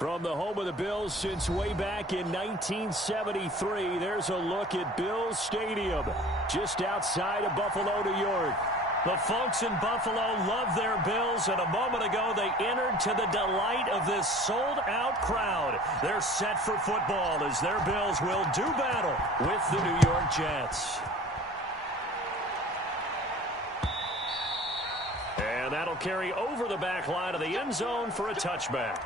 From the home of the Bills since way back in 1973, there's a look at Bills Stadium, just outside of Buffalo, New York. The folks in Buffalo love their Bills, and a moment ago they entered to the delight of this sold-out crowd. They're set for football as their Bills will do battle with the New York Jets. And that'll carry over the back line of the end zone for a touchback.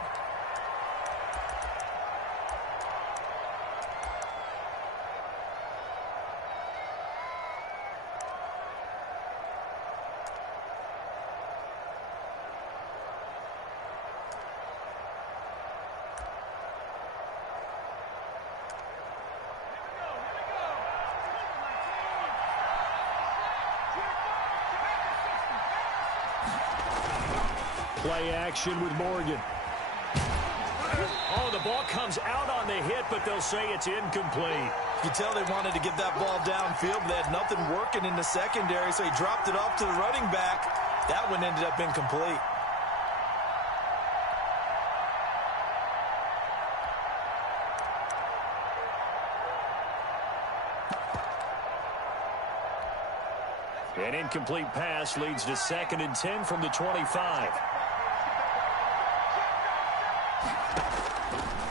Play action with Morgan. Oh, the ball comes out on the hit, but they'll say it's incomplete. You can tell they wanted to get that ball downfield, but they had nothing working in the secondary, so he dropped it off to the running back. That one ended up incomplete. An incomplete pass leads to 2nd and 10 from the 25.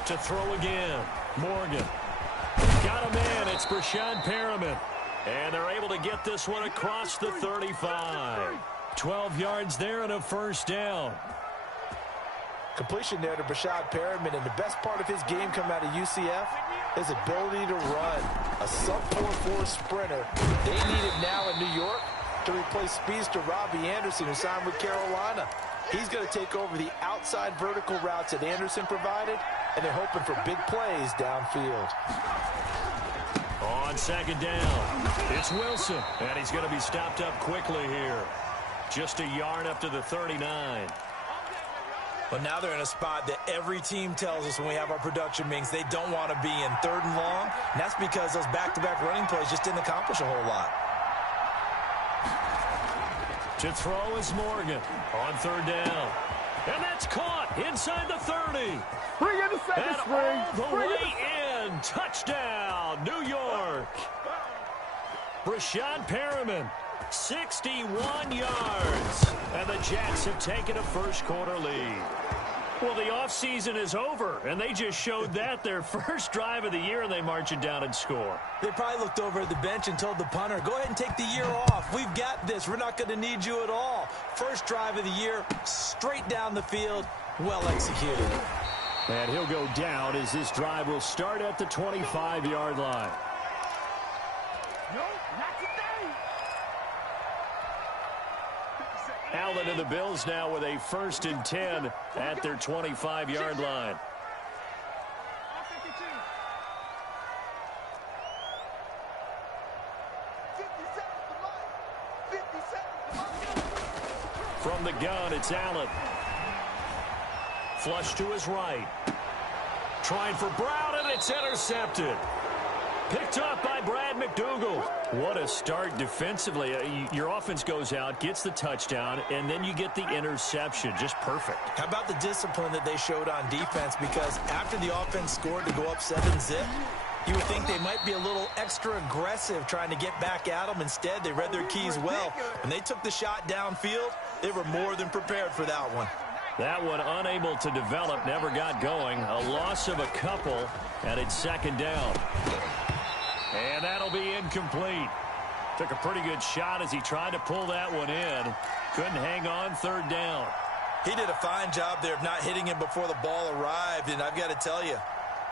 To throw again. Morgan. Got a man. It's Brashad Perriman. And they're able to get this one across the 35. 12 yards there and a first down. Completion there to Brashad Perriman, and the best part of his game coming out of UCF, his ability to run. A sub-4.4 sprinter. They need it now in New York to replace speedster Robbie Anderson, who signed with Carolina. He's going to take over the outside vertical routes that Anderson provided, and they're hoping for big plays downfield. On 2nd down, it's Wilson, and he's going to be stopped up quickly here. Just a yard up to the 39. But now they're in a spot that every team tells us when we have our production meetings they don't want to be in, 3rd and long. And that's because those back-to-back running plays just didn't accomplish a whole lot. To throw is Morgan on 3rd down. And that's caught inside the 30. Bring in the second string. All the way in. Touchdown, New York. Brashad Perriman, 61 yards. And the Jets have taken a first-quarter lead. Well, the offseason is over, and they just showed that their first drive of the year, and they march it down and score. They probably looked over at the bench and told the punter, go ahead and take the year off. We've got this. We're not going to need you at all. First drive of the year, straight down the field, well executed. And he'll go down as this drive will start at the 25-yard line. Allen and the Bills now with a 1st and 10 at their 25-yard line. From the gun, it's Allen. Flush to his right. Trying for Brown, and it's intercepted. Picked up by Brad McDougal. What a start defensively. Your offense goes out, gets the touchdown, and then you get the interception. Just perfect. How about the discipline that they showed on defense? Because after the offense scored to go up 7-zip, you would think they might be a little extra aggressive trying to get back at them. Instead, they read their keys well. When they took the shot downfield, they were more than prepared for that one. That one unable to develop, never got going. A loss of a couple, and it's 2nd down. And that'll be incomplete. Took a pretty good shot as he tried to pull that one in. Couldn't hang on 3rd down. He did a fine job there of not hitting him before the ball arrived. And I've got to tell you,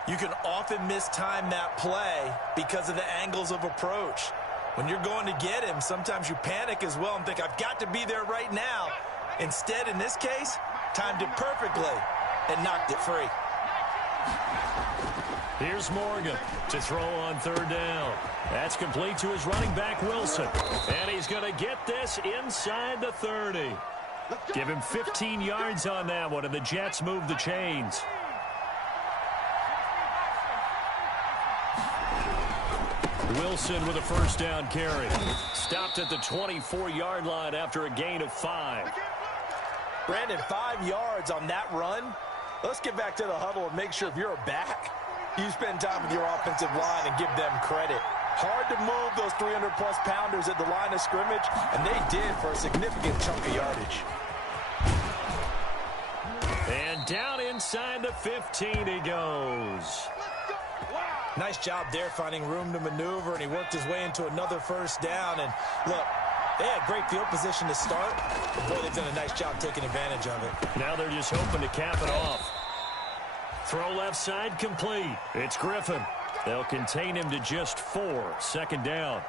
you can often mistime that play because of the angles of approach. When you're going to get him, sometimes you panic as well and think, I've got to be there right now. Instead, in this case, timed it perfectly and knocked it free. Here's Morgan to throw on 3rd down. That's complete to his running back, Wilson. And he's going to get this inside the 30. Give him 15 yards on that one, and the Jets move the chains. Wilson with a 1st down carry. Stopped at the 24-yard line after a gain of 5. Brandon, 5 yards on that run. Let's get back to the huddle and make sure if you're a back, you spend time with your offensive line and give them credit. Hard to move those 300-plus pounders at the line of scrimmage, and they did for a significant chunk of yardage. And down inside the 15 he goes. Nice job there finding room to maneuver, and he worked his way into another first down. And look, they had great field position to start, but boy, they've done a nice job taking advantage of it. Now they're just hoping to cap it off. Throw left side complete. It's Griffin. They'll contain him to just 4. Second down.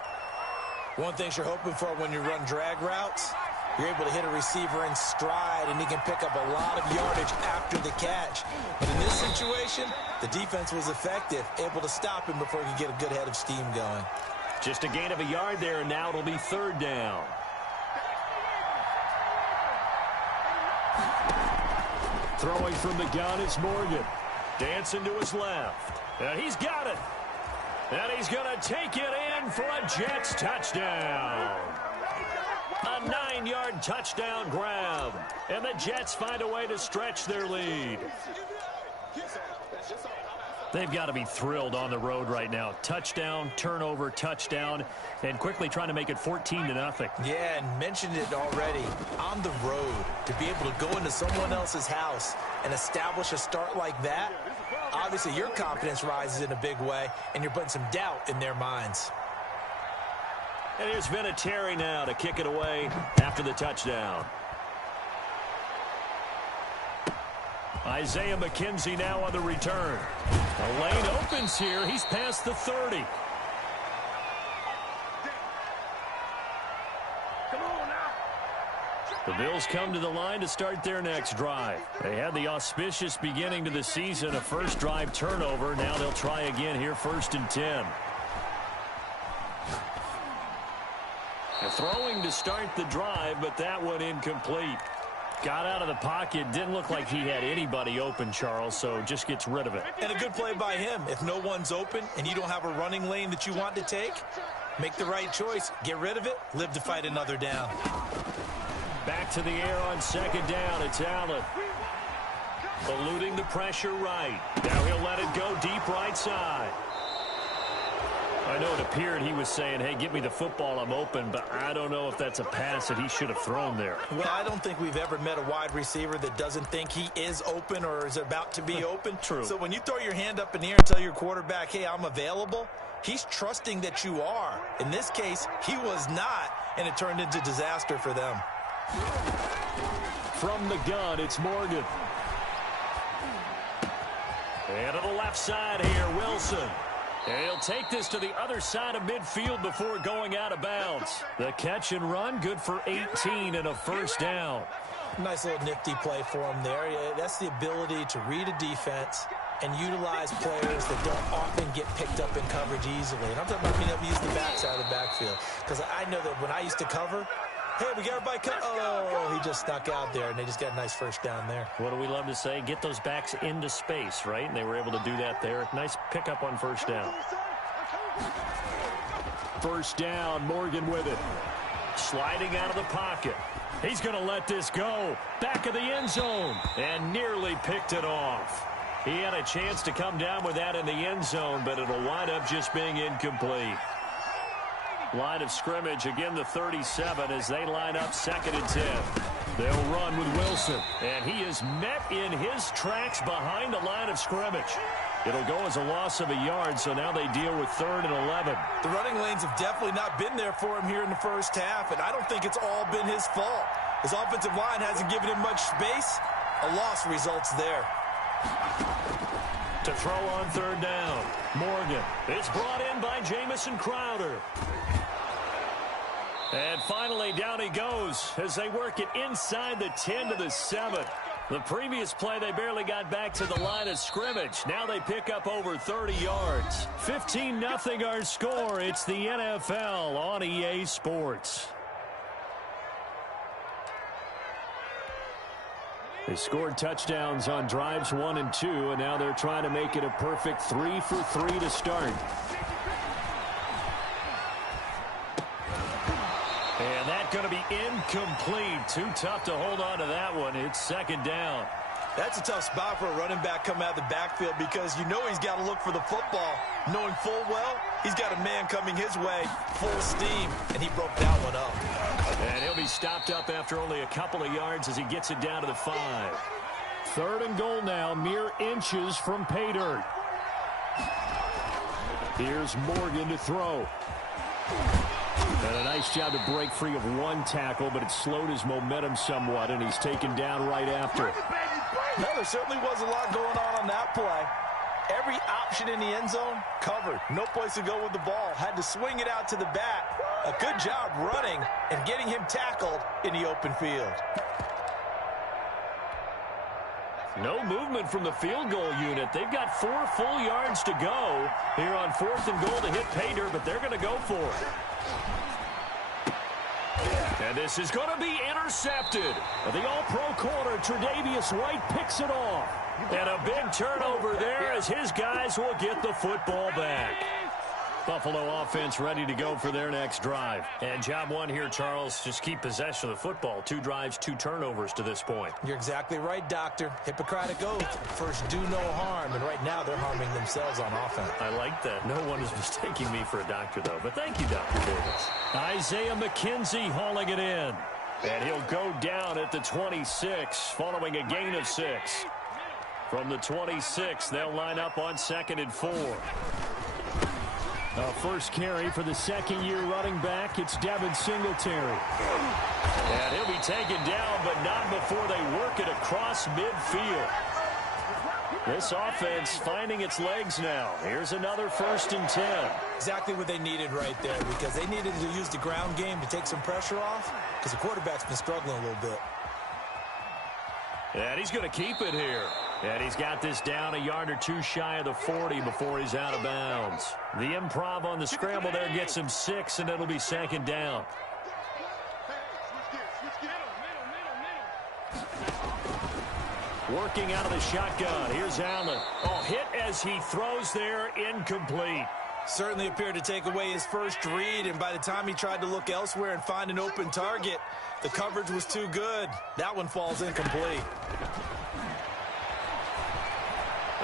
One thing you're hoping for when you run drag routes, you're able to hit a receiver in stride, and he can pick up a lot of yardage after the catch. But in this situation, the defense was effective, able to stop him before he could get a good head of steam going. Just a gain of a yard there, and now it'll be third down. Throwing from the gun is Morgan. Dancing to his left. And he's got it. And he's going to take it in for a Jets touchdown. A 9-yard touchdown grab. And the Jets find a way to stretch their lead. They've got to be thrilled on the road right now. Touchdown, turnover, touchdown, and quickly trying to make it 14-0. Yeah, and mentioned it already. On the road, to be able to go into someone else's house and establish a start like that, obviously your confidence rises in a big way, and you're putting some doubt in their minds. And there's been a Terry now to kick it away after the touchdown. Isaiah McKenzie now on the return. The lane opens here. He's past the 30. The Bills come to the line to start their next drive. They had the auspicious beginning to the season, a first drive turnover. Now they'll try again here, 1st and 10. And throwing to start the drive, but that one incomplete. Got out of the pocket. Didn't look like he had anybody open, Charles, so just gets rid of it. And a good play by him. If no one's open and you don't have a running lane that you want to take, make the right choice. Get rid of it. Live to fight another down. Back to the air on second down. It's Allen. Eluding the pressure right. Now he'll let it go deep right side. I know it appeared he was saying, hey, give me the football, I'm open, but I don't know if that's a pass that he should have thrown there. Well, I don't think we've ever met a wide receiver that doesn't think he is open or is about to be open. True. So when you throw your hand up in the air and tell your quarterback, hey, I'm available, he's trusting that you are. In this case, he was not, and it turned into disaster for them. From the gun, it's Morgan. And to the left side here, Wilson. And he'll take this to the other side of midfield before going out of bounds. The catch and run, good for 18 and a first down. Nice little nifty play for him there. Yeah, that's the ability to read a defense and utilize players that don't often get picked up in coverage easily. And I'm talking about being able to use the backside of the backfield. Because I know that when I used to cover, hey, we got everybody cut. Oh, he just snuck out there, and they just got a nice first down there. What do we love to say? Get those backs into space, right? And they were able to do that there. Nice pickup on first down. First down, Morgan with it. Sliding out of the pocket. He's going to let this go. Back of the end zone. And nearly picked it off. He had a chance to come down with that in the end zone, but it'll wind up just being incomplete. Line of scrimmage, again the 37 as they line up 2nd and 10. They'll run with Wilson, and he is met in his tracks behind the line of scrimmage. It'll go as a loss of a yard, so now they deal with 3rd and 11. The running lanes have definitely not been there for him here in the first half, and I don't think it's all been his fault. His offensive line hasn't given him much space. A loss results there. To throw on 3rd down, Morgan. It's brought in by Jamison Crowder. And finally, down he goes as they work it inside the 10 to the 7. The previous play, they barely got back to the line of scrimmage. Now they pick up over 30 yards. 15-0 our score. It's the NFL on EA Sports. They scored touchdowns on drives 1 and 2, and now they're trying to make it a perfect 3 for 3 to start. And that's going to be incomplete. Too tough to hold on to that one. It's 2nd down. That's a tough spot for a running back coming out of the backfield because you know he's got to look for the football, knowing full well he's got a man coming his way, full steam, and he broke that one up. And he'll be stopped up after only a couple of yards as he gets it down to the 5. 3rd and goal now, mere inches from pay dirt. Here's Morgan to throw. And a nice job to break free of one tackle, but it slowed his momentum somewhat, and he's taken down right after. No, there certainly was a lot going on that play. Every option in the end zone covered. No place to go with the ball. Had to swing it out to the back. A good job running and getting him tackled in the open field. No movement from the field goal unit. They've got 4 full yards to go here on 4th and goal to hit pay dirt, but they're going to go for it. And this is going to be intercepted. The all-pro corner, Tre'Davious White, picks it off. And a big turnover there as his guys will get the football back. Buffalo offense ready to go for their next drive. And job one here, Charles, just keep possession of the football. 2 drives, 2 turnovers to this point. You're exactly right, Doctor. Hippocratic oath. First, do no harm. And right now, they're harming themselves on offense. I like that. No one is mistaking me for a doctor, though. But thank you, Dr. Davis. Isaiah McKenzie hauling it in. And he'll go down at the 26 following a gain of 6. From the 26, they'll line up on 2nd and 4. First carry for the second-year running back. It's Devin Singletary. And he'll be taken down, but not before they work it across midfield. This offense finding its legs now. Here's another 1st and 10. Exactly what they needed right there, because they needed to use the ground game to take some pressure off, because the quarterback's been struggling a little bit. And he's going to keep it here. And he's got this down a yard or 2 shy of the 40 before he's out of bounds. The improv on the scramble there gets him 6, and it'll be 2nd down. Working out of the shotgun. Here's Allen. Oh, hit as he throws there, incomplete. Certainly appeared to take away his first read, and by the time he tried to look elsewhere and find an open target, the coverage was too good. That one falls incomplete.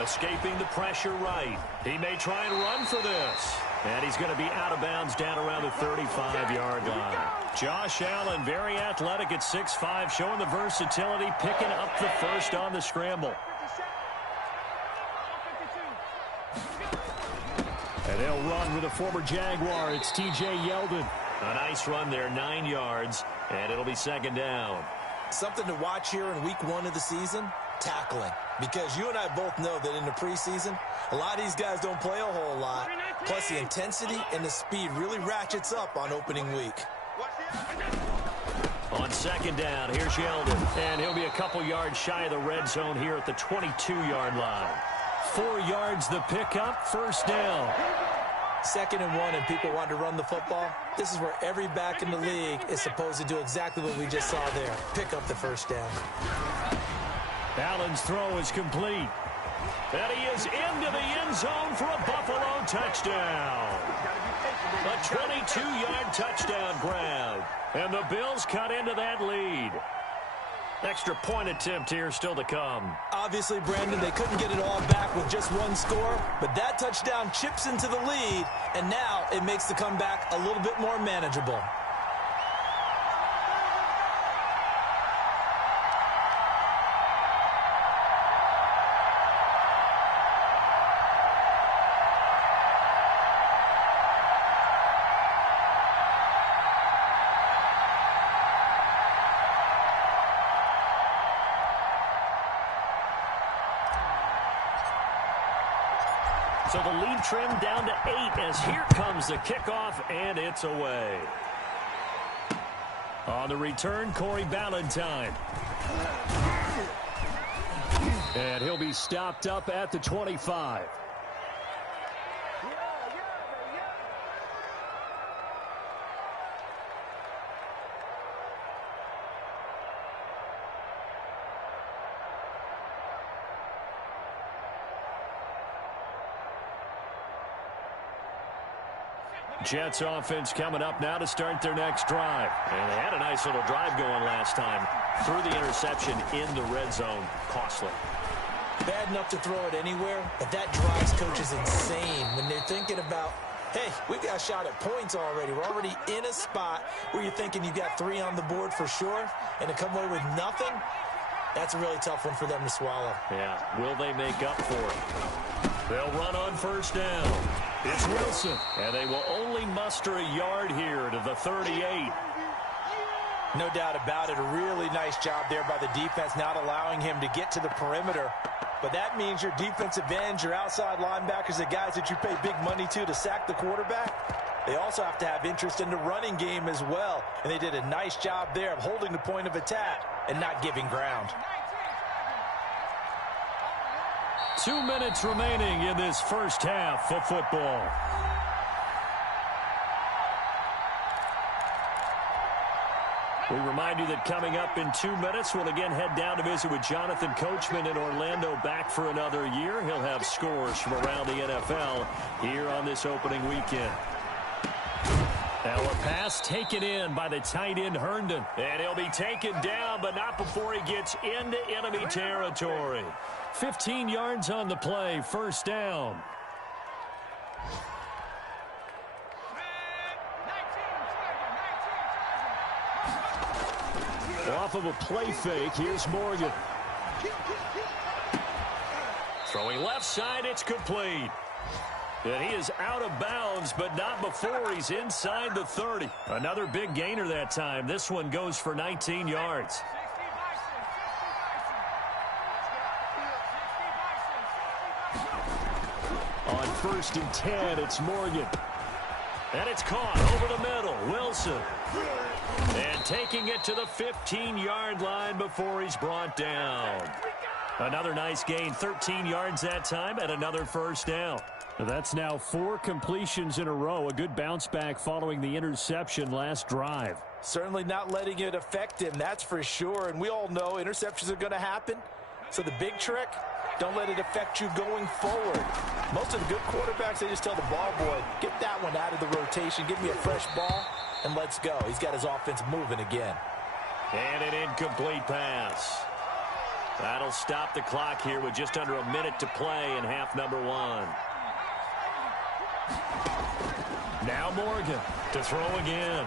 Escaping the pressure right. He may try and run for this. And he's going to be out of bounds down around the 35-yard line. Josh Allen, very athletic at 6'5", showing the versatility, picking up the first on the scramble. And they'll run with a former Jaguar. It's T.J. Yeldon. A nice run there, 9 yards, and it'll be 2nd down. Something to watch here in week 1 of the season, tackling. Because you and I both know that in the preseason, a lot of these guys don't play a whole lot. Plus, the intensity and the speed really ratchets up on opening week. On 2nd down, here's Yeldon. And he'll be a couple yards shy of the red zone here at the 22-yard line. 4 yards the pickup, 1st down. 2nd and 1, and people want to run the football. This is where every back in the league is supposed to do exactly what we just saw there. Pick up the 1st down. Allen's throw is complete. And he is into the end zone for a Buffalo touchdown. A 22-yard touchdown grab. And the Bills cut into that lead. Extra point attempt here still to come. Obviously, Brandon, they couldn't get it all back with just one score, but that touchdown chips into the lead, and now it makes the comeback a little bit more manageable. So the lead trimmed down to 8 as here comes the kickoff, and it's away. On the return, Corey Ballantyne. And he'll be stopped up at the 25. Jets offense coming up now to start their next drive. And they had a nice little drive going last time. Threw the interception in the red zone. Costly. Bad enough to throw it anywhere, but that drives coaches insane when they're thinking about, hey, we've got a shot at points already. We're already in a spot where you're thinking you got 3 on the board for sure, and to come away with nothing, that's a really tough one for them to swallow. Yeah, will they make up for it? They'll run on first down. It's Wilson, and they will only muster a yard here to the 38. No doubt about it. A really nice job there by the defense, not allowing him to get to the perimeter. But that means your defensive ends, your outside linebackers, the guys that you pay big money to sack the quarterback, they also have to have interest in the running game as well. And they did a nice job there of holding the point of attack and not giving ground. 2 minutes remaining in this first half of football. We remind you that coming up in 2 minutes, we'll again head down to visit with Jonathan Coachman in Orlando, back for another year. He'll have scores from around the NFL here on this opening weekend. Now a pass taken in by the tight end Herndon. And he'll be taken down, but not before he gets into enemy territory. 15 yards on the play, first down. Off of a play fake, here's Morgan. Throwing left side, it's complete. And he is out of bounds, but not before he's inside the 30. Another big gainer that time. This one goes for 19 yards. On 1st and 10, it's Morgan. And it's caught over the middle. Wilson. And taking it to the 15-yard line before he's brought down. Another nice gain, 13 yards that time, and another first down. That's now 4 completions in a row. A good bounce back following the interception last drive. Certainly not letting it affect him, that's for sure. And we all know interceptions are going to happen. So the big trick, don't let it affect you going forward. Most of the good quarterbacks, they just tell the ball boy, get that one out of the rotation, give me a fresh ball, and let's go. He's got his offense moving again. And an incomplete pass. That'll stop the clock here with just under a minute to play in half number 1. Now Morgan to throw again.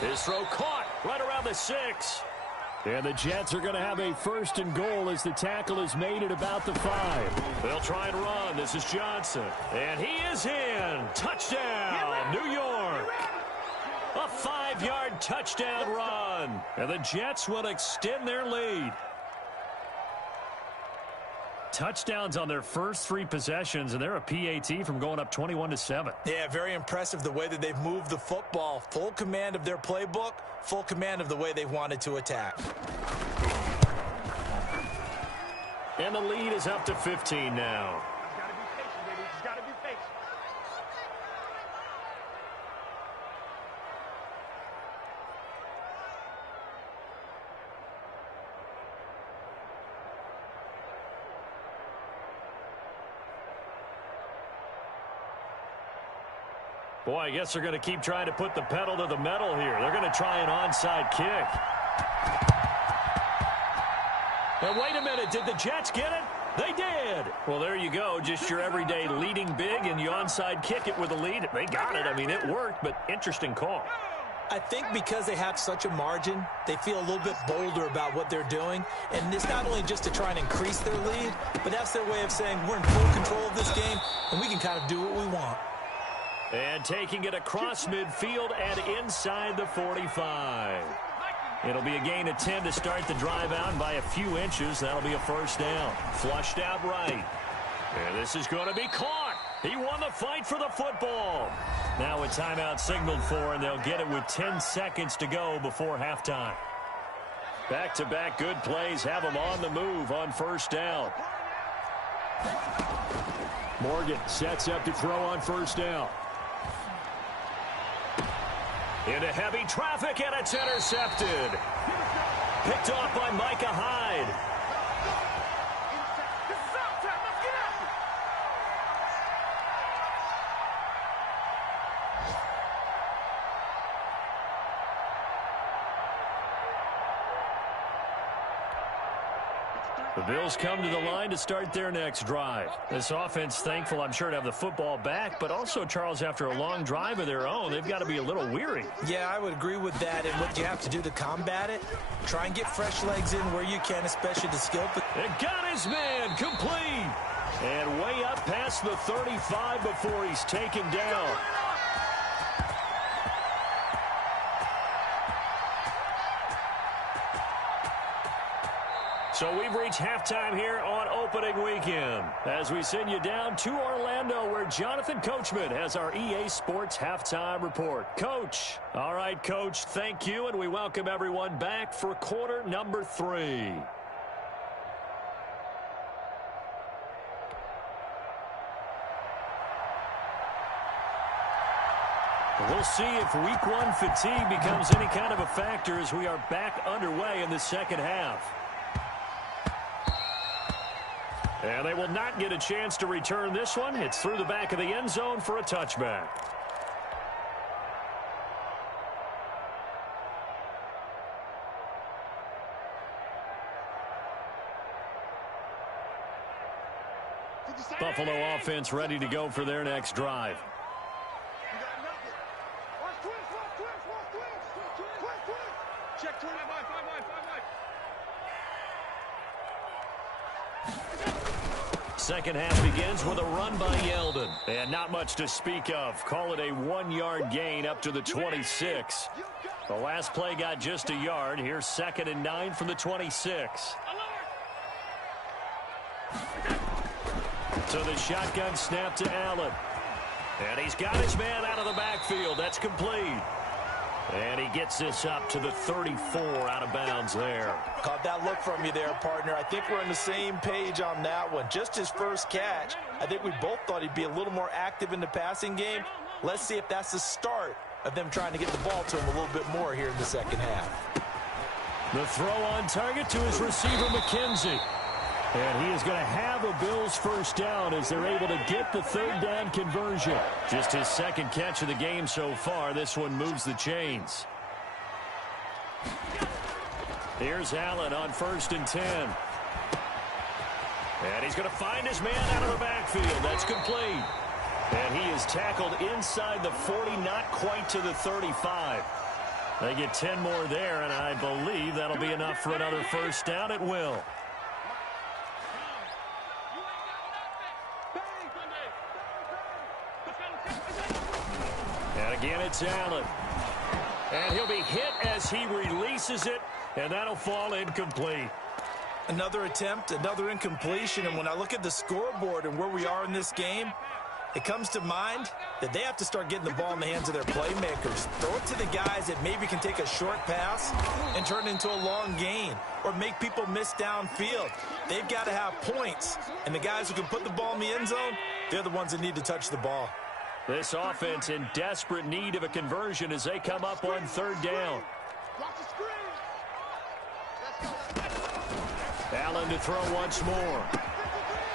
His throw caught right around the 6. And the Jets are going to have a 1st and goal as the tackle is made at about the 5. They'll try and run. This is Johnson. And he is in. Touchdown, New York. A 5-yard touchdown run. And the Jets will extend their lead. Touchdowns on their first 3 possessions, and they're a PAT from going up 21-7. Yeah, very impressive the way that they've moved the football. Full command of their playbook, full command of the way they wanted to attack. And the lead is up to 15 now. Boy, I guess they're going to keep trying to put the pedal to the metal here. They're going to try an onside kick. Now, wait a minute. Did the Jets get it? They did. Well, there you go. Just your everyday leading big, and you onside kick it with a lead. They got it. I mean, it worked, but interesting call. I think because they have such a margin, they feel a little bit bolder about what they're doing. And it's not only just to try and increase their lead, but that's their way of saying we're in full control of this game, and we can kind of do what we want. And taking it across midfield and inside the 45. It'll be a gain of 10 to start the drive out by a few inches. That'll be a first down. Flushed out right. And this is going to be caught. He won the fight for the football. Now a timeout signaled for, and they'll get it with 10 seconds to go before halftime. Back-to-back good plays have them on the move on first down. Morgan sets up to throw on first down. Into heavy traffic, and it's intercepted. Picked off by Micah Hyde. The Bills come to the line to start their next drive. This offense, thankful, I'm sure, to have the football back, but also, Charles, after a long drive of their own, they've got to be a little weary. Yeah, I would agree with that, and what you have to do to combat it, try and get fresh legs in where you can, especially the skill. It got his man complete, and way up past the 35 before he's taken down. So we've reached halftime here on opening weekend as we send you down to Orlando where Jonathan Coachman has our EA Sports halftime report. Coach. All right, Coach, thank you, and we welcome everyone back for quarter number 3. We'll see if week 1 fatigue becomes any kind of a factor as we are back underway in the second half. And they will not get a chance to return this one. It's through the back of the end zone for a touchback. Buffalo offense ready to go for their next drive. Check 25. Second half begins with a run by Yeldon. And not much to speak of. Call it a 1-yard gain up to the 26. The last play got just a yard. Here's 2nd and 9 from the 26. So the shotgun snap to Allen. And he's got his man out of the backfield. That's complete. And he gets this up to the 34 out of bounds there. Caught that look from you there, partner. I think we're on the same page on that one. Just his first catch. I think we both thought he'd be a little more active in the passing game. Let's see if that's the start of them trying to get the ball to him a little bit more here in the second half. The throw on target to his receiver, McKenzie. And he is going to have a Bills first down as they're able to get the 3rd down conversion. Just his 2nd catch of the game so far. This one moves the chains. Here's Allen on 1st and 10. And he's going to find his man out of the backfield. That's complete. And he is tackled inside the 40, not quite to the 35. They get 10 more there, and I believe that'll be enough for another first down. It will. And again, it's Allen. And he'll be hit as he releases it, and that'll fall incomplete. Another attempt, another incompletion, and when I look at the scoreboard and where we are in this game, it comes to mind that they have to start getting the ball in the hands of their playmakers. Throw it to the guys that maybe can take a short pass and turn it into a long gain or make people miss downfield. They've got to have points, and the guys who can put the ball in the end zone, they're the ones that need to touch the ball. This offense in desperate need of a conversion as they come up on 3rd down. Allen to throw once more.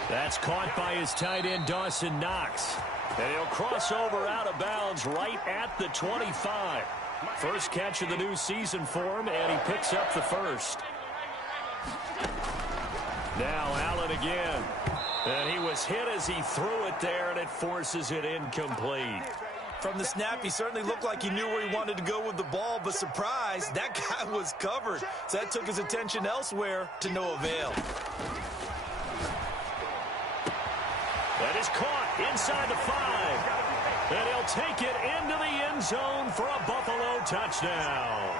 That's caught by his tight end, Dawson Knox. And he'll cross over out of bounds right at the 25. First catch of the new season for him, and he picks up the first. Now Allen again. And he was hit as he threw it there, and it forces it incomplete. From the snap, he certainly looked like he knew where he wanted to go with the ball, but surprise, that guy was covered. So that took his attention elsewhere to no avail. That is caught inside the 5. And he'll take it into the end zone for a Buffalo touchdown.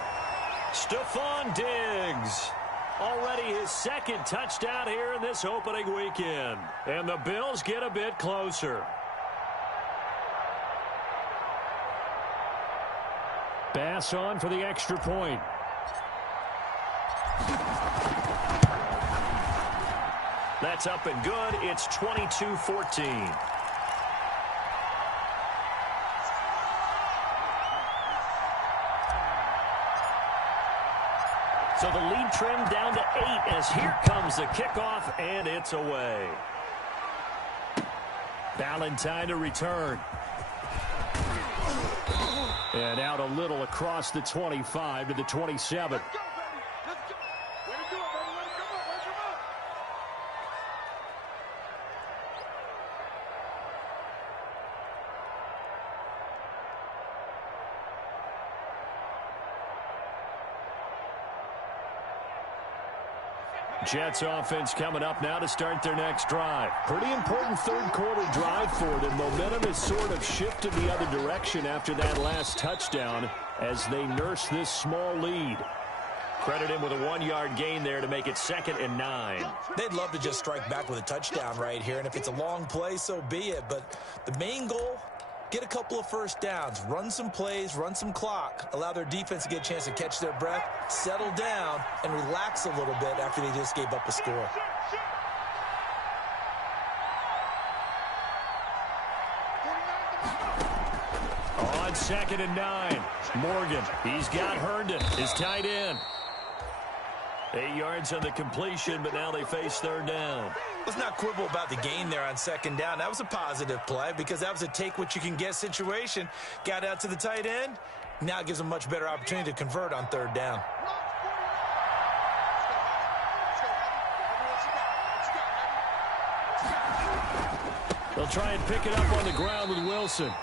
Stephon Diggs. Already his 2nd touchdown here in this opening weekend. And the Bills get a bit closer. Bass on for the extra point. That's up and good. It's 22-14. So the lead trimmed down to 8 as here comes the kickoff, and it's away. Valentine to return. And out a little across the 25 to the 27. Jets offense coming up now to start their next drive. Pretty important third quarter drive for them. Momentum has sort of shifted the other direction after that last touchdown as they nurse this small lead. Credit him with a 1-yard gain there to make it 2nd and 9. They'd love to just strike back with a touchdown right here, and if it's a long play, so be it. But the main goal, get a couple of first downs, run some plays, run some clock, allow their defense to get a chance to catch their breath, settle down, and relax a little bit after they just gave up a score. On 2nd and 9, Morgan. He's got Herndon, his tight end. 8 yards on the completion, but now they face 3rd down. Let's not quibble about the gain there on 2nd down. That was a positive play because that was a take-what-you-can-get situation. Got out to the tight end. Now it gives them a much better opportunity to convert on 3rd down. They'll try and pick it up on the ground with Wilson.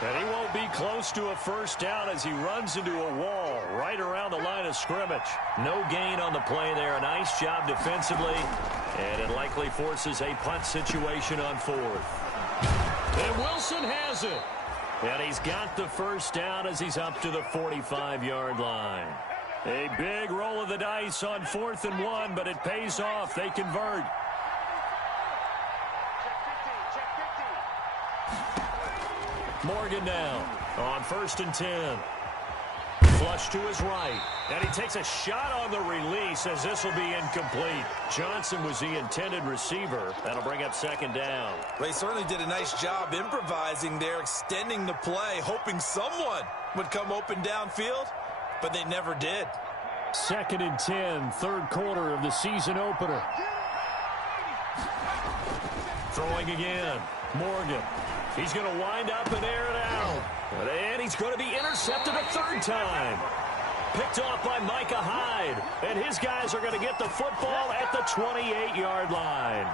And he won't be close to a first down as he runs into a wall right around the line of scrimmage. No gain on the play there. A nice job defensively. And it likely forces a punt situation on 4th. And Wilson has it. And he's got the first down as he's up to the 45-yard line. A big roll of the dice on 4th and 1, but it pays off. They convert. Morgan now on 1st and 10. Flush to his right. And he takes a shot on the release as this will be incomplete. Johnson was the intended receiver. That'll bring up 2nd down. They certainly did a nice job improvising there, extending the play, hoping someone would come open downfield, but they never did. 2nd and 10, 3rd quarter of the season opener. Throwing again. Morgan. He's going to wind up and air it out. And he's going to be intercepted a 3rd time. Picked off by Micah Hyde. And his guys are going to get the football at the 28-yard line.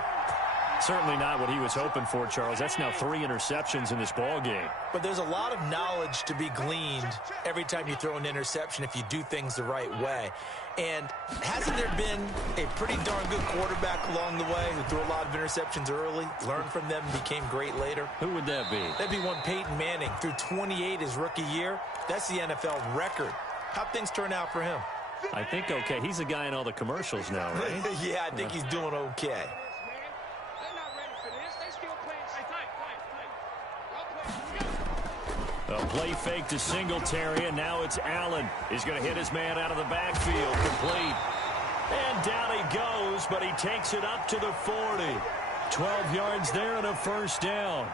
Certainly not what he was hoping for, Charles. That's now 3 interceptions in this ball game. But there's a lot of knowledge to be gleaned every time you throw an interception if you do things the right way. And hasn't there been a pretty darn good quarterback along the way who threw a lot of interceptions early, learned from them, and became great later? Who would that be? That'd be one Peyton Manning. Threw 28 his rookie year. That's the NFL record. How'd things turn out for him? I think okay. He's a guy in all the commercials now, right? Yeah, I think he's doing okay. A play fake to Singletary, and now it's Allen. He's going to hit his man out of the backfield. Complete. And down he goes, but he takes it up to the 40. 12 yards there and a first down.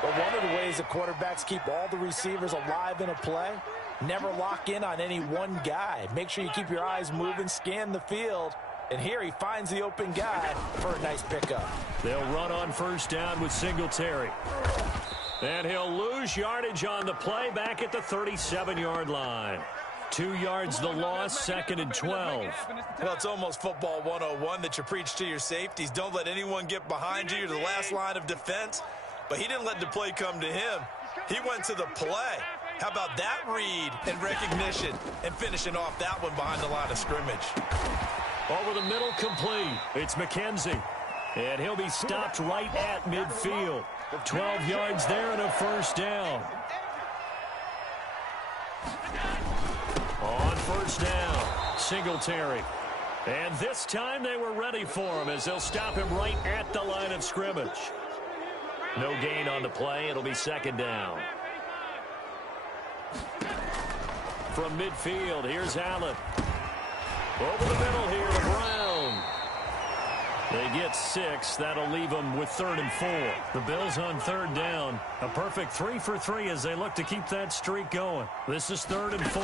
But one of the ways the quarterbacks keep all the receivers alive in a play, never lock in on any one guy. Make sure you keep your eyes moving, scan the field. And here he finds the open guy for a nice pickup. They'll run on first down with Singletary. And he'll lose yardage on the play back at the 37-yard line. 2 yards the loss, 2nd and 12. Well, it's almost football 101 that you preach to your safeties. Don't let anyone get behind you. You're the last line of defense. But he didn't let the play come to him. He went to the play. How about that read and recognition and finishing off that one behind the line of scrimmage? Over the middle, complete. It's McKenzie. And he'll be stopped right at midfield. 12 yards there and a first down. On first down, Singletary. And this time they were ready for him as they'll stop him right at the line of scrimmage. No gain on the play. It'll be 2nd down. From midfield, here's Allen. Over the middle here to Brown. They get 6. That'll leave them with 3rd and 4. The Bills on 3rd down. A perfect 3 for 3 as they look to keep that streak going. This is 3rd and 4.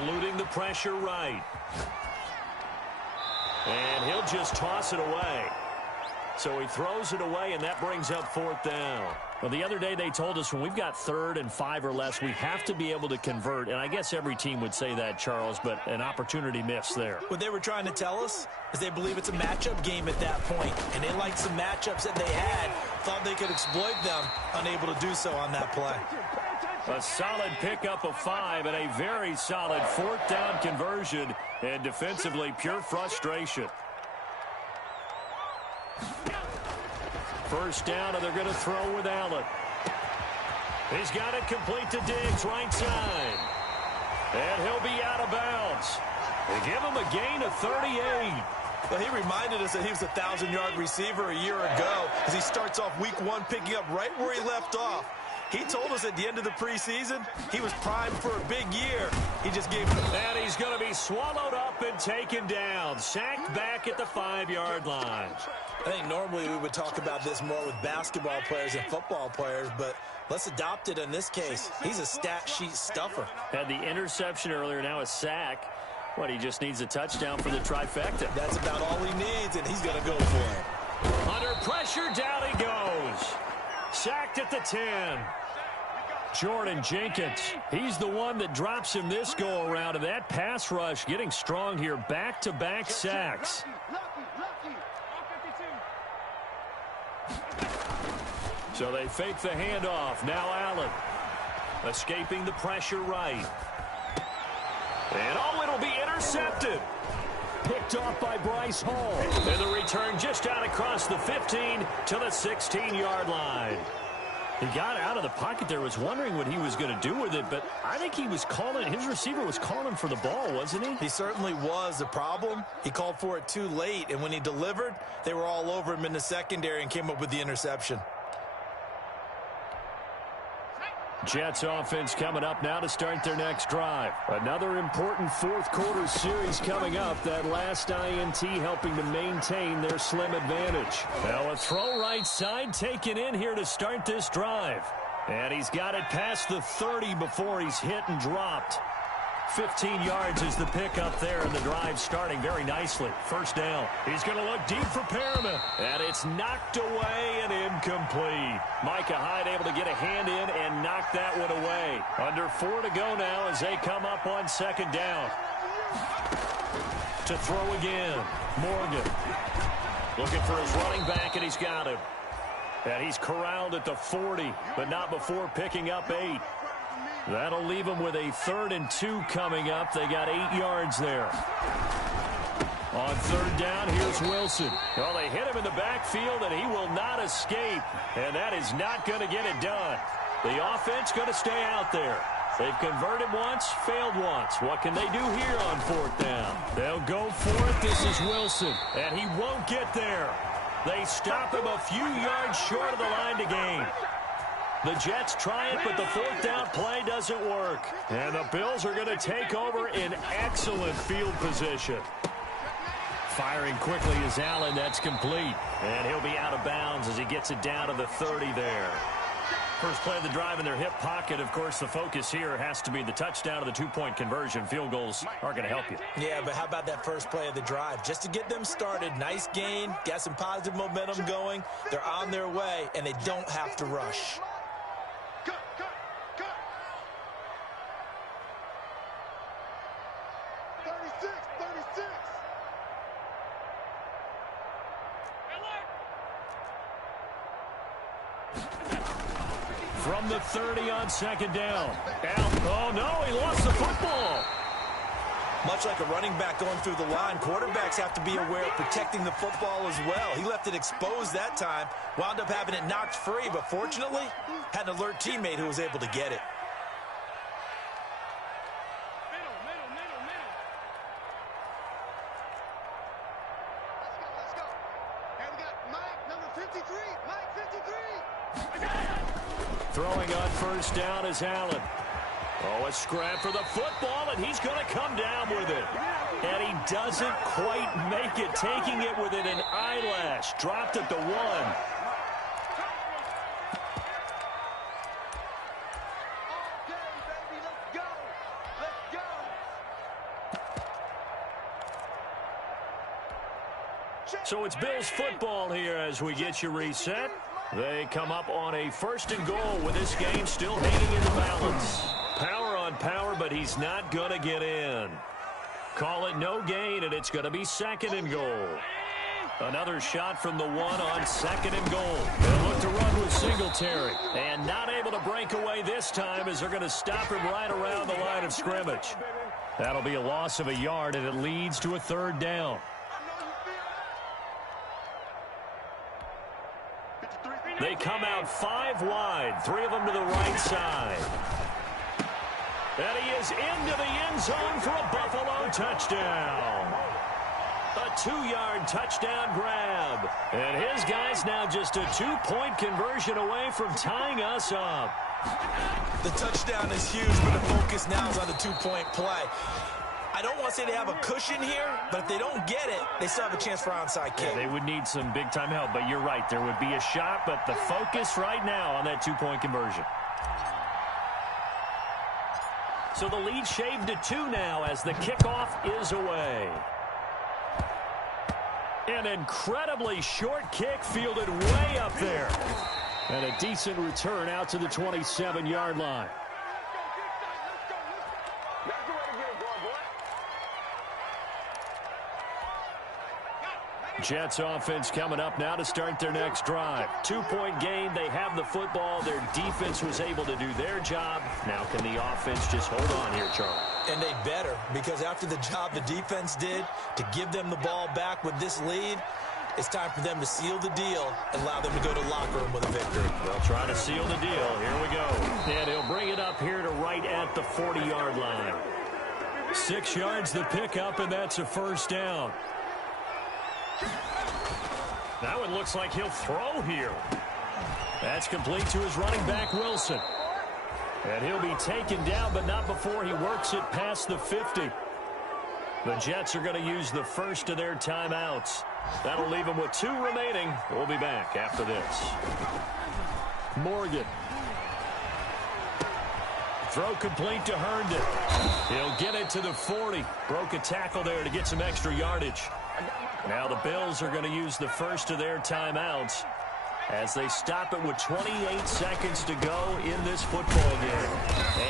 Eluding the pressure right. And he'll just toss it away. So he throws it away, and that brings up 4th down. Well, the other day they told us when we've got 3rd and 5 or less, we have to be able to convert. And I guess every team would say that, Charles, but an opportunity missed there. What they were trying to tell us is they believe it's a matchup game at that point, and they liked some matchups that they had, thought they could exploit them, unable to do so on that play. A solid pickup of 5 and a very solid 4th down conversion, and defensively pure frustration. First down, and they're going to throw with Allen. He's got it complete to Diggs, right side. And he'll be out of bounds. They give him a gain of 38. Well, he reminded us that he was a 1,000-yard receiver a year ago as he starts off week 1 picking up right where he left off. He told us at the end of the preseason he was primed for a big year. He just gave him. And he's going to be swallowed up and taken down. Sacked back at the 5-yard line. I think normally we would talk about this more with basketball players and football players, but let's adopt it in this case. He's a stat sheet stuffer. Had the interception earlier, now a sack. What, he just needs a touchdown for the trifecta. That's about all he needs, and he's going to go for it. Under pressure, down he goes. Sacked at the 10. Jordan Jenkins, he's the one that drops him this go-around, and that pass rush getting strong here. Back-to-back sacks. So they fake the handoff. Now Allen escaping the pressure right. And oh, it'll be intercepted. Picked off by Bryce Hall. And the return just out across the 15 to the 16-yard line. He got out of the pocket there, was wondering what he was going to do with it, but I think he was calling, his receiver was calling for the ball, wasn't he? He certainly was. The problem, he called for it too late, and when he delivered, they were all over him in the secondary and came up with the interception. Jets offense coming up now to start their next drive. Another important fourth quarter series coming up. That last INT helping to maintain their slim advantage. Now a throw right side taken in here to start this drive. And he's got it past the 30 before he's hit and dropped. 15 yards is the pickup there, and the drive starting very nicely. First down. He's going to look deep for Perriman. And it's knocked away and incomplete. Micah Hyde able to get a hand in and knock that one away. Under 4 to go now as they come up on second down. To throw again. Morgan. Looking for his running back, and he's got him. And he's corralled at the 40, but not before picking up 8. That'll leave them with a 3rd and 2 coming up. They got 8 yards there. On third down, here's Wilson. Well, they hit him in the backfield, and he will not escape. And that is not going to get it done. The offense going to stay out there. They've converted once, failed once. What can they do here on 4th down? They'll go for it. This is Wilson, and he won't get there. They stop him a few yards short of the line to gain. The Jets try it, but the 4th down play doesn't work. And the Bills are going to take over in excellent field position. Firing quickly is Allen. That's complete. And he'll be out of bounds as he gets it down to the 30 there. First play of the drive in their hip pocket. Of course, the focus here has to be the touchdown of the 2-point conversion. Field goals are going to help you. Yeah, but how about that first play of the drive? Just to get them started, nice gain, got some positive momentum going. They're on their way, and they don't have to rush. From the 30 on second down. Oh, no, he lost the football. Much like a running back going through the line, quarterbacks have to be aware of protecting the football as well. He left it exposed that time, wound up having it knocked free, but fortunately, had an alert teammate who was able to get it. Throwing on first down is Allen. Oh, a scrap for the football, and he's going to come down with it. And he doesn't quite make it, taking it within an eyelash. Dropped at the 1. So it's Bills football here as we get you reset. They come up on a 1st and goal with this game still hanging in the balance. Power on power, but he's not going to get in. Call it no gain, and it's going to be 2nd and goal. Another shot from the one on 2nd and goal. They'll look to run with Singletary. And not able to break away this time as they're going to stop him right around the line of scrimmage. That'll be a loss of a yard, and it leads to a 3rd down. They come out 5 wide, 3 of them to the right side. And he is into the end zone for a Buffalo touchdown. A 2-yard touchdown grab. And his guy's now just a 2-point conversion away from tying us up. The touchdown is huge, but the focus now is on the 2-point play. I don't want to say they have a cushion here, but if they don't get it, they still have a chance for onside kick. Yeah, they would need some big-time help, but you're right. There would be a shot, but the focus right now on that 2-point conversion. So the lead shaved to 2 now as the kickoff is away. An incredibly short kick fielded way up there. And a decent return out to the 27-yard line. Jets offense coming up now to start their next drive. 2-point game. They have the football. Their defense was able to do their job. Now can the offense just hold on here, Charlie? And they better, because after the job the defense did to give them the ball back with this lead, it's time for them to seal the deal and allow them to go to the locker room with a victory. They'll try to seal the deal. Here we go. And he'll bring it up here to right at the 40-yard line. 6 yards the pickup, and that's a 1st down. Now it looks like he'll throw here. That's complete to his running back, Wilson. And he'll be taken down, but not before he works it past the 50. The Jets are going to use the first of their timeouts. That'll leave them with 2 remaining. We'll be back after this. Morgan. Throw complete to Herndon. He'll get it to the 40. Broke a tackle there to get some extra yardage. Now the Bills are going to use the first of their timeouts as they stop it with 28 seconds to go in this football game.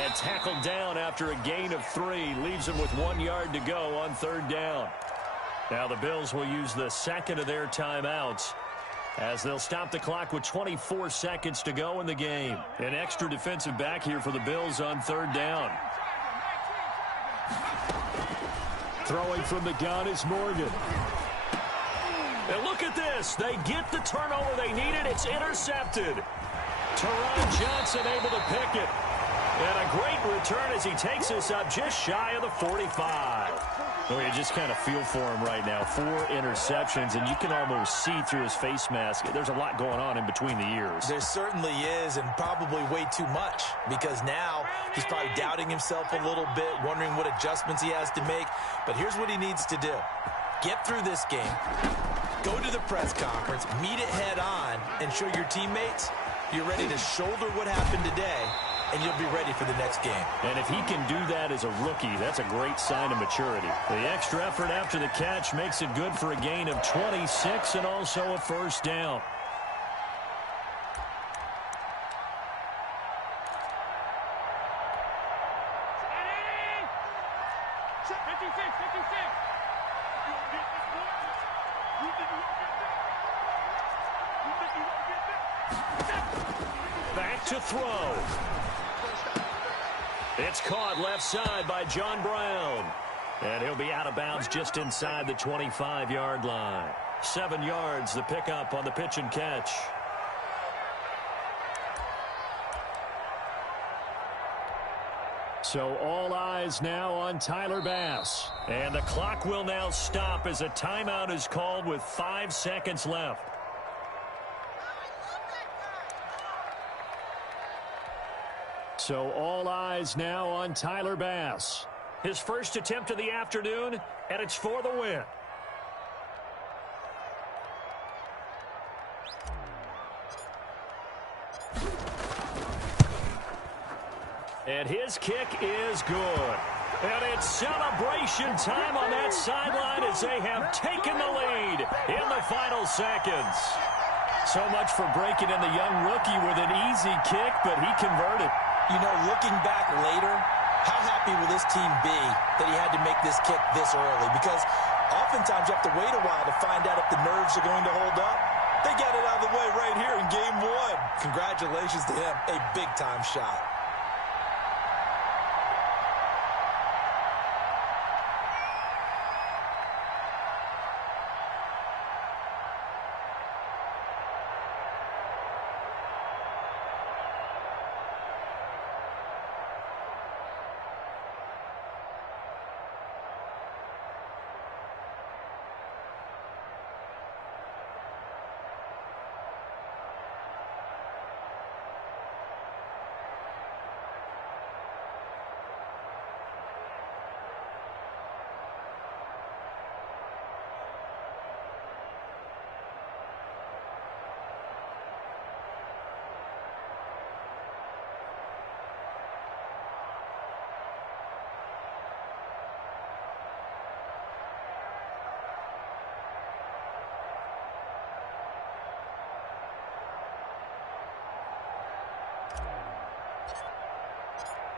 And tackled down after a gain of 3. Leaves them with 1 yard to go on 3rd down. Now the Bills will use the second of their timeouts as they'll stop the clock with 24 seconds to go in the game. An extra defensive back here for the Bills on 3rd down. Throwing from the gun is Morgan. And look at this. They get the turnover they needed. It's intercepted. Teron Johnson able to pick it. And a great return as he takes us up just shy of the 45. Well, you just kind of feel for him right now. 4 interceptions, and you can almost see through his face mask. There's a lot going on in between the ears. There certainly is, and probably way too much, because now he's probably doubting himself a little bit, wondering what adjustments he has to make. But here's what he needs to do. Get through this game. Go to the press conference, meet it head on, and show your teammates you're ready to shoulder what happened today, and you'll be ready for the next game. And if he can do that as a rookie, that's a great sign of maturity. The extra effort after the catch makes it good for a gain of 26 and also a 1st down. Back to throw. It's caught left side by John Brown. And he'll be out of bounds just inside the 25-yard line. 7 yards, the pickup on the pitch and catch. So all eyes now on Tyler Bass. And the clock will now stop as a timeout is called with 5 seconds left. So all eyes now on Tyler Bass. His first attempt of the afternoon, and it's for the win. And his kick is good. And it's celebration time on that sideline as they have taken the lead in the final seconds. So much for breaking in the young rookie with an easy kick, but he converted. You know, looking back later, how happy will this team be that he had to make this kick this early? Because Oftentimes you have to wait a while to find out if the nerves are going to hold up. They got it out of the way right here in game one. Congratulations to him. A big-time shot.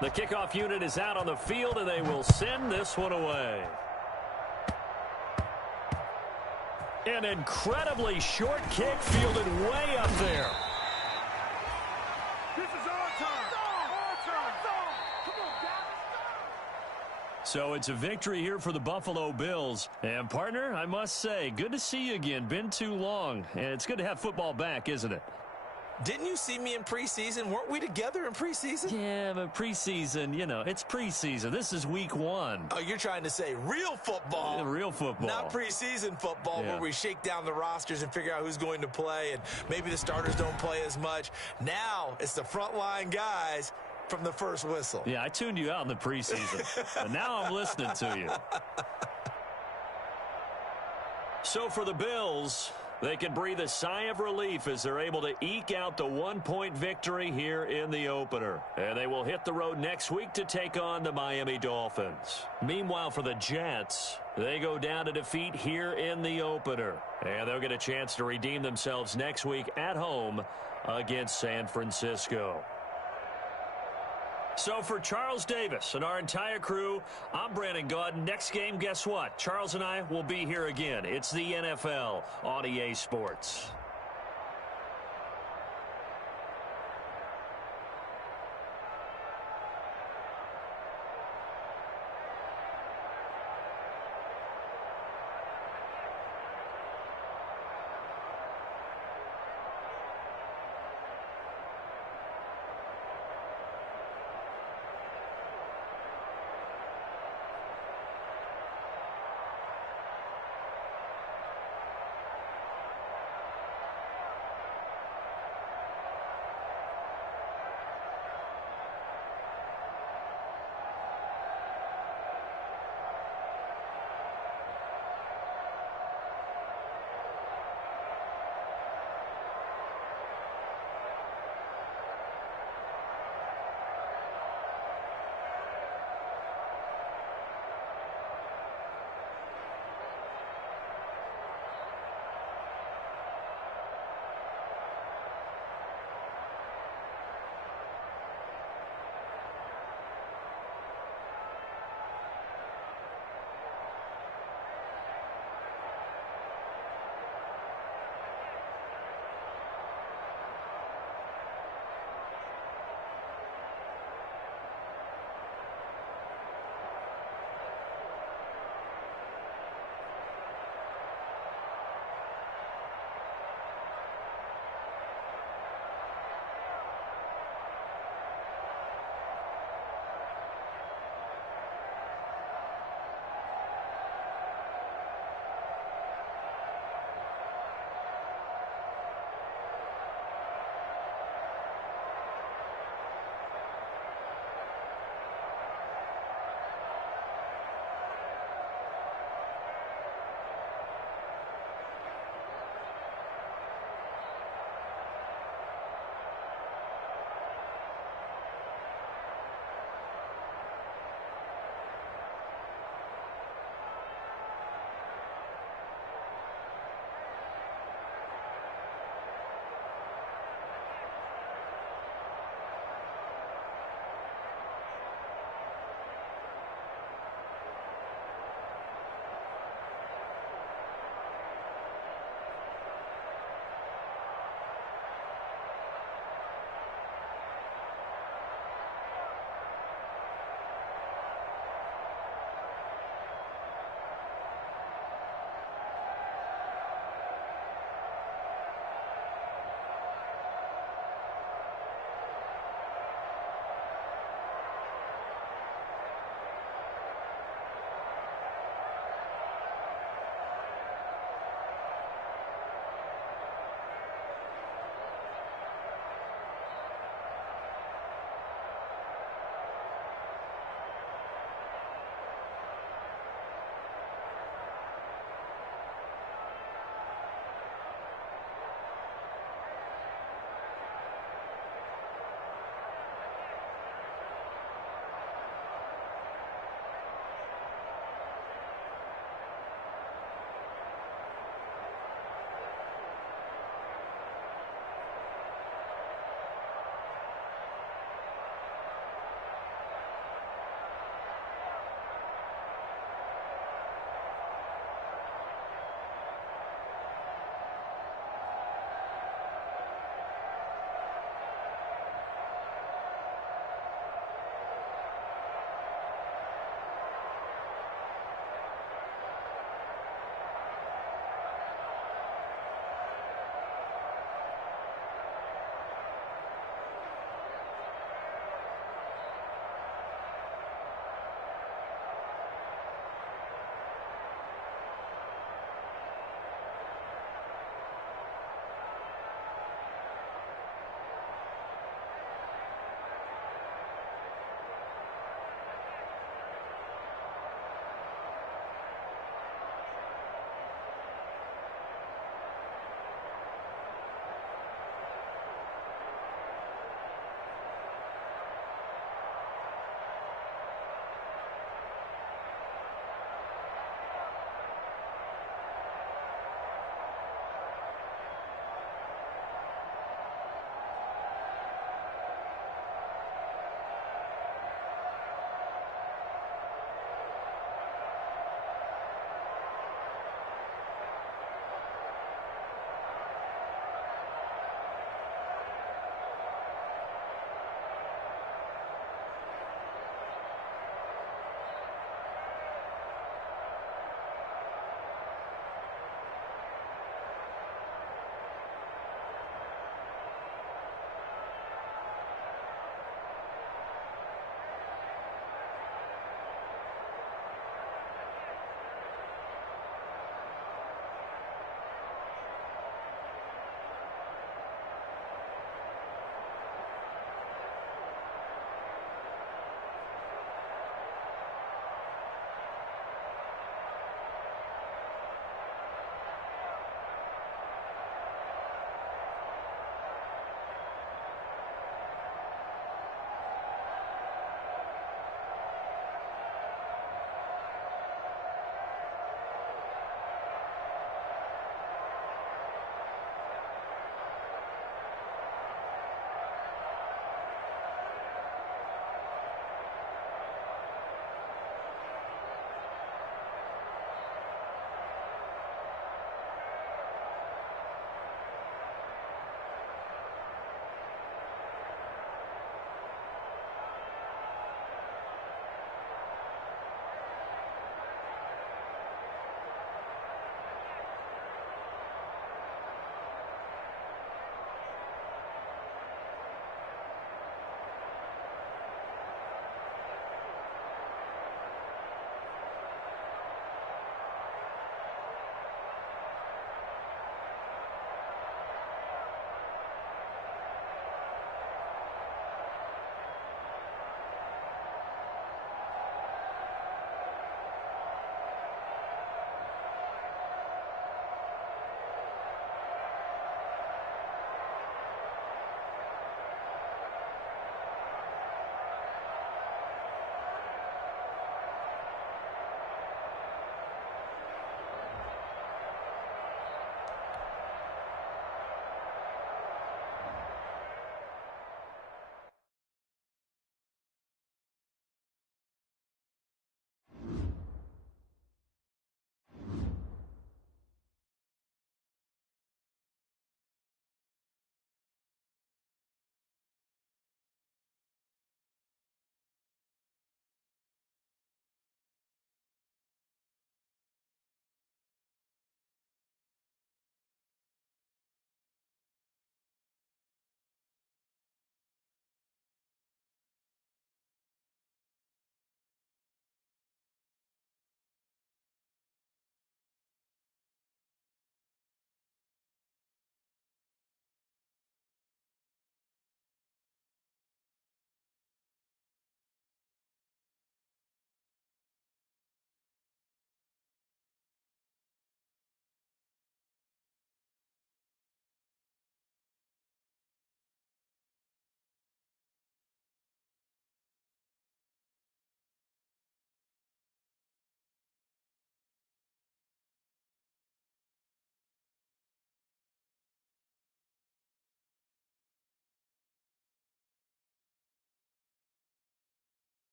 The kickoff unit is out on the field, and they will send this one away. An incredibly short kick fielded way up there. This is our time. Our time. Come on, guys. So it's a victory here for the Buffalo Bills. And, partner, I must say, good to see you again. Been too long. And it's good to have football back, isn't it? Didn't you see me in preseason? Weren't we together in preseason? Yeah, but preseason, you know, it's preseason. This is week one. Oh, you're trying to say real football. Yeah, real football. Not preseason football where we shake down the rosters and figure out who's going to play, and maybe the starters don't play as much. Now it's the frontline guys from the first whistle. Yeah, I tuned you out in the preseason, and now I'm listening to you. So for the Bills, they can breathe a sigh of relief as they're able to eke out the one-point victory here in the opener. And they will hit the road next week to take on the Miami Dolphins. Meanwhile, for the Jets, they go down to defeat here in the opener. And they'll get a chance to redeem themselves next week at home against San Francisco. So for Charles Davis and our entire crew, I'm Brandon Gaudin. Next game, guess what? Charles and I will be here again. It's the NFL on EA Sports.